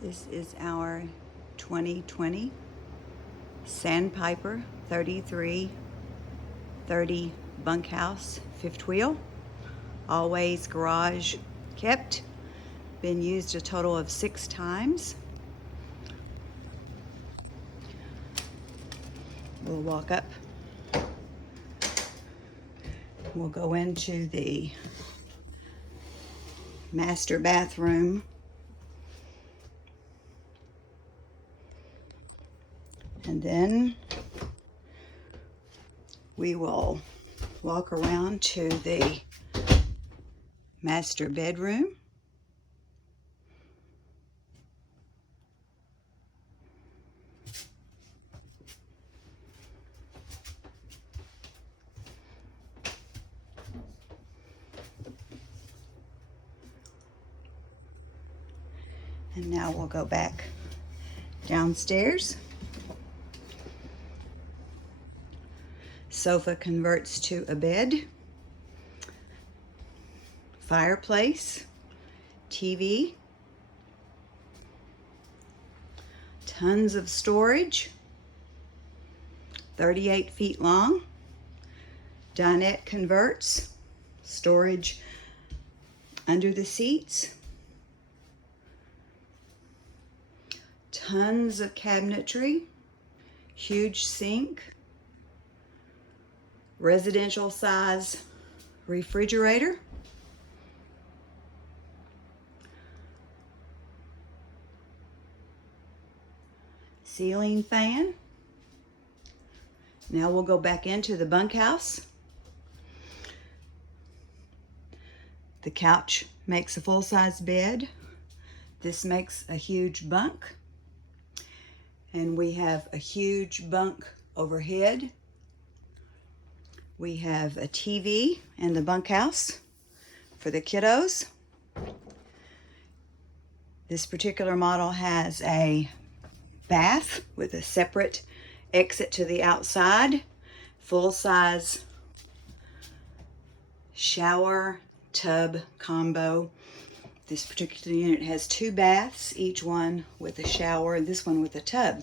This is our 2020 Sandpiper 3330 bunkhouse fifth wheel. Always garage kept. Been used a total of 6 times. We'll walk up. We'll go into the master bathroom. And then we will walk around to the master bedroom. And now we'll go back downstairs. Sofa converts to a bed. Fireplace. TV. Tons of storage. 38 feet long. Dinette converts. Storage under the seats. Tons of cabinetry. Huge sink. Residential size refrigerator. Ceiling fan. Now we'll go back into the bunkhouse. The couch makes a full-size bed. This makes a huge bunk. And we have a huge bunk overhead. We have a TV in the bunkhouse for the kiddos. This particular model has a bath with a separate exit to the outside. Full-size shower tub combo. This particular unit has 2 baths, each one with a shower, and this one with a tub.